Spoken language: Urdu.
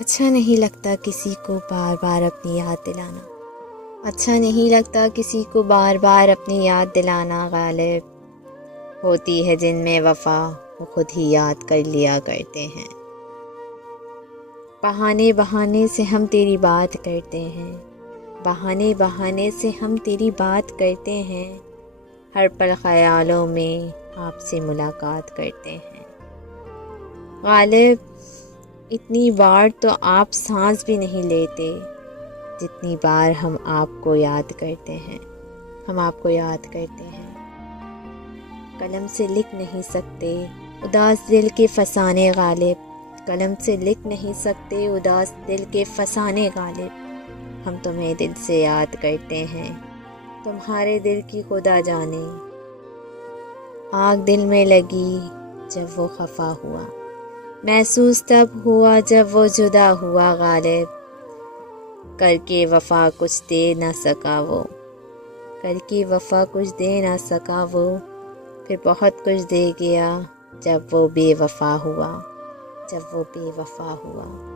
اچھا نہیں لگتا کسی کو بار بار اپنی یاد دلانا، اچھا نہیں لگتا کسی کو بار بار اپنی یاد دلانا، غالب ہوتی ہے جن میں وفا وہ خود ہی یاد کر لیا کرتے ہیں۔ بہانے بہانے سے ہم تیری بات کرتے ہیں، بہانے بہانے سے ہم تیری بات کرتے ہیں، ہر پل خیالوں میں آپ سے ملاقات کرتے ہیں۔ غالب اتنی بار تو آپ سانس بھی نہیں لیتے جتنی بار ہم آپ کو یاد کرتے ہیں، ہم آپ کو یاد کرتے ہیں۔ قلم سے لکھ نہیں سکتے اداس دل کے فسانے غالب، قلم سے لکھ نہیں سکتے اداس دل کے فسانے غالب، ہم تمہیں دل سے یاد کرتے ہیں، تمہارے دل کی خدا جانے۔ آگ دل میں لگی جب وہ خفا ہوا، محسوس تب ہوا جب وہ جدا ہوا، غالب کر کے وفا کچھ دے نہ سکا وہ، کر کے وفا کچھ دے نہ سکا وہ، پھر بہت کچھ دے گیا جب وہ بے وفا ہوا، جب وہ بے وفا ہوا۔